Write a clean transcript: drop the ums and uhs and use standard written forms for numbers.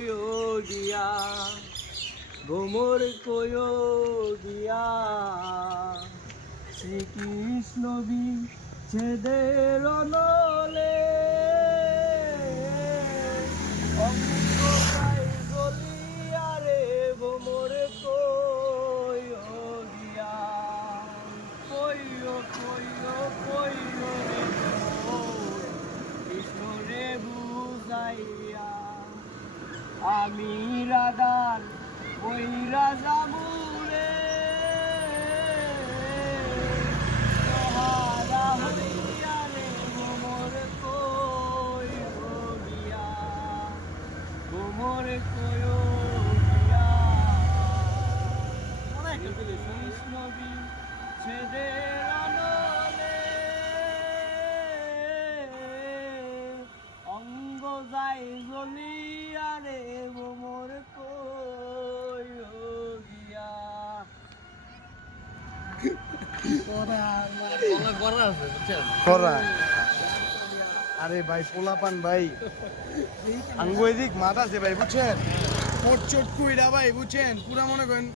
কয়ো দিয়া ভ্রমর কয়ো দিয়া শ্রীকৃষ্ণ বিচ্ছেদের নলে অঙ্গকায় গলিয়া রে ভ্রমর কয়ো দিয়া কয়ো কয়ো কয়ো রে কৃষ্ণ রে বুঝাইয়া আমি রাধার ওই রাজা মুরে সহারা হইয়া রে ভ্রমর কয়ো দিয়া ভ্রমর কয়ো দিয়া কৃষ্ণ বিচ্ছেদের অনলে অঙ্গ যাই গলিয়া রে ভ্রমর কয়ো দিয়া করা আরে ভাই পোলাপান ভাই আঙ্গু এদিক মাথা আছে ভাই বুঝছেন মোট চট কুইরা ভাই বুঝছেন পুরা মনে করেন